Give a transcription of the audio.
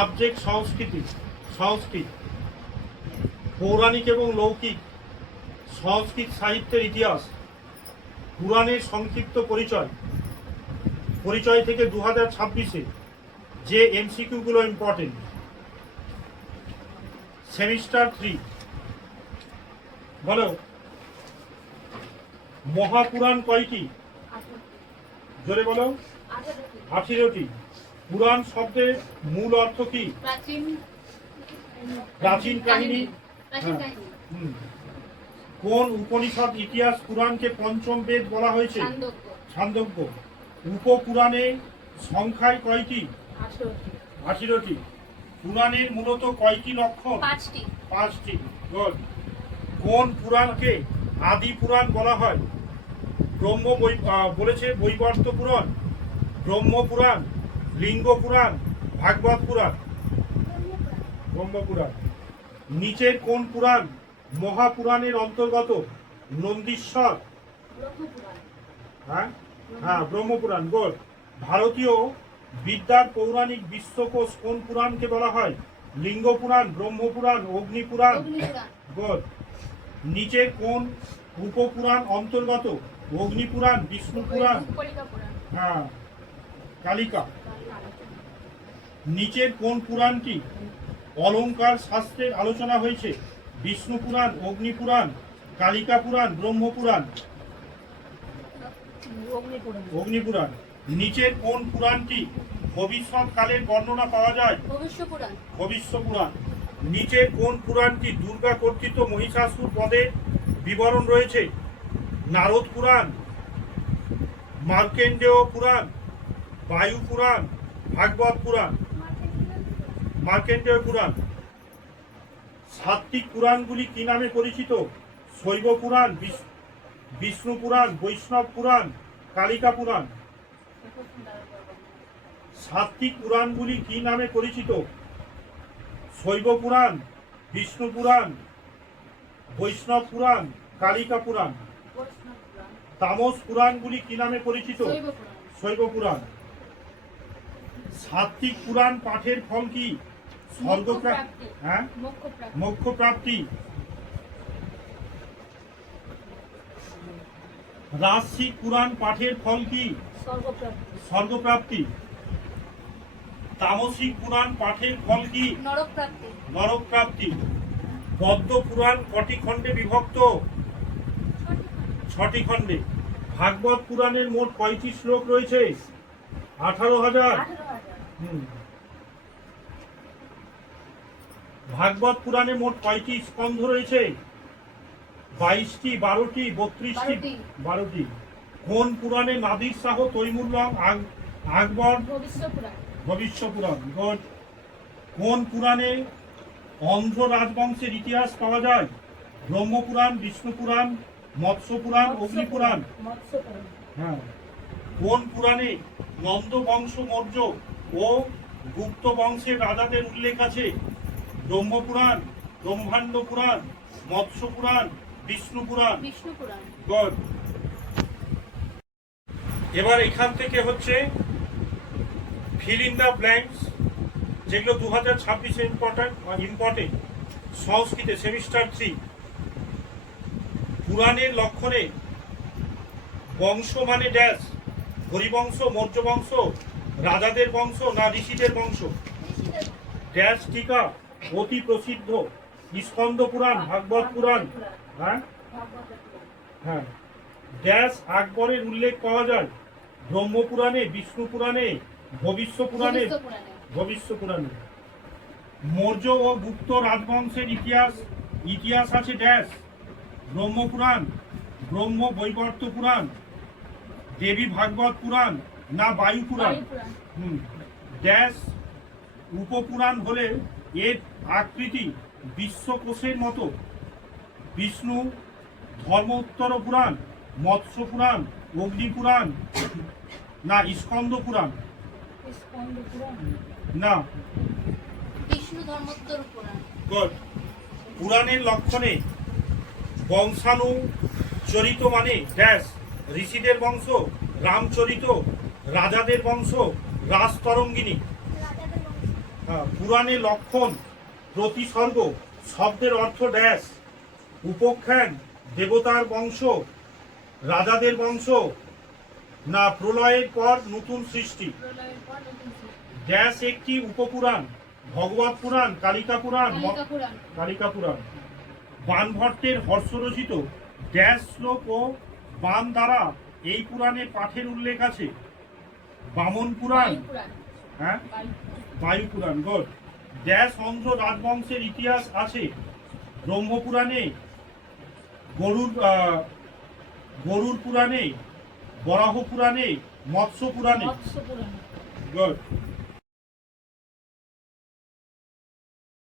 Subject সংস্কৃতি সংস্কৃত পৌরাণিক এবং লৌকিক সংস্কৃত সাহিত্যের ইতিহাস পুরাণের সংক্ষিপ্ত পরিচয়। পরিচয় থেকে দু হাজার ছাব্বিশে যে এমসিকিউগুলো ইম্পর্টেন্ট সেমিস্টার থ্রি। বলো মহাপুরাণ কয়টি? জোরে বলো। আঠেরোটি। পুরাণ শব্দের মূল অর্থ কি? প্রাচীন কাহিনী। হ্যাঁ। কোন উপনিষদ ইতিহাস পুরাণকে পঞ্চম বেদ বলা হয়েছে? ছান্দজ্ঞ উপপুরাণে সংখ্যায় কয়টি? আঠেরোটি। পুরাণের মূলত কয়টি লক্ষণ পাঁচটি। কোন পুরাণকে আদি পুরাণ বলা হয়? ব্রহ্ম বলেছে বৈবর্ত পুরাণ। ব্রহ্ম পুরাণ। লিঙ্গ পুরাণ ভাগবত পুরাণ ব্রহ্ম পুরাণ। নিচের কোন পুরাণ মহাপুরাণের অন্তর্গত? নন্দীশ্বর। হ্যাঁ? হ্যাঁ ব্রহ্মপুরাণ গোল। ভারতীয় বিদ্যার পৌরাণিক বিশ্বকোষ কোন পুরাণকে বলা হয়? লিঙ্গ পুরাণ ব্রহ্মপুরাণ অগ্নিপুরাণ গোল। নিচে কোন উপপুরাণ অন্তর্গত? অগ্নিপুরাণ বিষ্ণু পুরাণ। কলিকা পুরাণ। হ্যাঁ। কালিকা। নিচের কোন পুরাণটি অলঙ্কার শাস্ত্রের আলোচনা হয়েছে? বিষ্ণু পুরাণ অগ্নি পুরাণ কালিকা পুরাণ ব্রহ্মপুরাণ অগ্নিপুরাণ অগ্নিপুরাণ নিচের কোন পুরাণটি ভবিষ্যৎ কালের বর্ণনা পাওয়া যায়? ভবিষ্য পুরাণ। ভবিষ্য পুরাণ। নিচের কোন পুরাণটি দুর্গা কর্তৃত মহিষাসুর পদের বিবরণ রয়েছে? নারদ পুরাণ মার্কেন্ডেয় পুরাণ বায়ু পুরাণ ভাগবত পুরাণ মার্কেন্ডেয় পুরাণ। সাত্বিক পুরাণগুলি কি নামে পরিচিত? শৈব পুরাণ বিষ- বিষ্ণু পুরাণ বৈষ্ণব পুরাণ কালিকা পুরাণ। সাত্বিক পুরাণগুলি কি নামে পরিচিত? শৈব পুরাণ বিষ্ণু পুরাণ বৈষ্ণব পুরাণ কালিকা পুরাণ। তামস পুরাণগুলি কি নামে পরিচিত? শৈব পুরাণ। সাত্বিক পুরাণ পাঠের ফল কি? স্বর্গপ্রাপ্তি হ্যাঁ? মোক্ষ প্রাপ্তি রাশিক পুরাণ পাঠের ফল কি? স্বর্গপ্রাপ্তি। তামসিক পুরাণ পাঠের ফল কি? নরক প্রাপ্তি পদ্ম পুরাণ কটি খণ্ডে বিভক্ত? ছটি খণ্ডে। ভাগবত পুরাণের মোট কয়টি শ্লোক রয়েছে? আঠারো হাজার। ভাগবত পুরাণে মোট কয়টি স্কন্ধ রয়েছে? বাইশটি বারোটি বত্রিশটি বারোটি। কোন পুরাণে নাদির শাহ তৈমুল্লং আকবর? ভবিষ্য পুরাণ। গড কোন পুরাণে অন্ধ্র রাজবংশের ইতিহাস পাওয়া যায়? ব্রহ্মপুরাণ বিষ্ণু পুরাণ মৎস্য পুরাণ অগ্নি পুরাণ। হ্যাঁ। কোন পুরাণে নন্দ বংশ মৌর্য ও গুপ্ত বংশের রাজাদের উল্লেখ আছে। ব্রহ্মপুরাণ ব্রহ্মাণ্ড পুরাণ মৎস্য পুরাণ বিষ্ণু পুরাণ গড এবার এখান থেকে হচ্ছে ফিল ইন দ্য ব্ল্যাঙ্কস যেগুলো দু হাজার ছাব্বিশে ইম্পর্টেন্ট ইম্পর্টেন্ট সংস্কৃতে সেমিস্টার থ্রি পুরাণের লক্ষণে বংশ মানে ড্যাশ হরিবংশ মৌর্য বংশ রাজাদের বংশ না ঋষিদের বংশ? ড্যাশ টিকা অতি প্রসিদ্ধ। স্কন্দ পুরাণ ভাগবত পুরাণ। হ্যাঁ? হ্যাঁ। ড্যাশ আকবরের উল্লেখ পাওয়া যায়। ব্রহ্মপুরাণে বিষ্ণু পুরাণে ভবিষ্য পুরাণে। ভবিষ্য পুরাণে। ভবিষ্য পুরাণে। মৌর্য ও গুপ্ত রাজবংশের ইতিহাস ইতিহাস আছে ড্যাশ ব্রহ্মপুরাণ ব্রহ্ম বৈবর্ত পুরাণ দেবী ভাগবত পুরাণ। না বায়ু পুরাণ হুম। ড্যাশ উপপুরাণ হলে এর আকৃতি বিশ্বকোষের মতো। বিষ্ণু ধর্মোত্তর পুরাণ মৎস্য পুরাণ অগ্নি পুরাণ না। স্কন্দ পুরাণ না গুড পুরাণের লক্ষণে বংশানু চরিত মানে ড্যাশ ঋষিদের বংশ রামচরিত রাজাদের বংশ রাজতরঙ্গিনী। হ্যাঁ, পুরাণে লক্ষণ প্রতিসর্গ শব্দের অর্থ ড্যাশ উপখ্যান দেবতার বংশ রাজাদের বংশ না প্রলয়ের পর নতুন সৃষ্টি। ড্যাশ একটি উপপুরাণ ভগবত পুরাণ কালিকা পুরাণ ম- কালিকা পুরাণ। কালিকা পুরাণ। বানভট্টের হর্ষরচিত ড্যাশ শ্লোক ও বান দ্বারা এই পুরাণে পাঠের উল্লেখ আছে। বামন পুরাণ বায়ু পুরাণ হ্যাঁ? বায়ু পুরাণ গড ড্যাশ অন্ধ্র রাজবংশের ইতিহাস আছে। ব্রহ্মপুরাণে গরুর আহ, গরুর পুরাণে বরাহ পুরাণে মৎস্য পুরাণে গড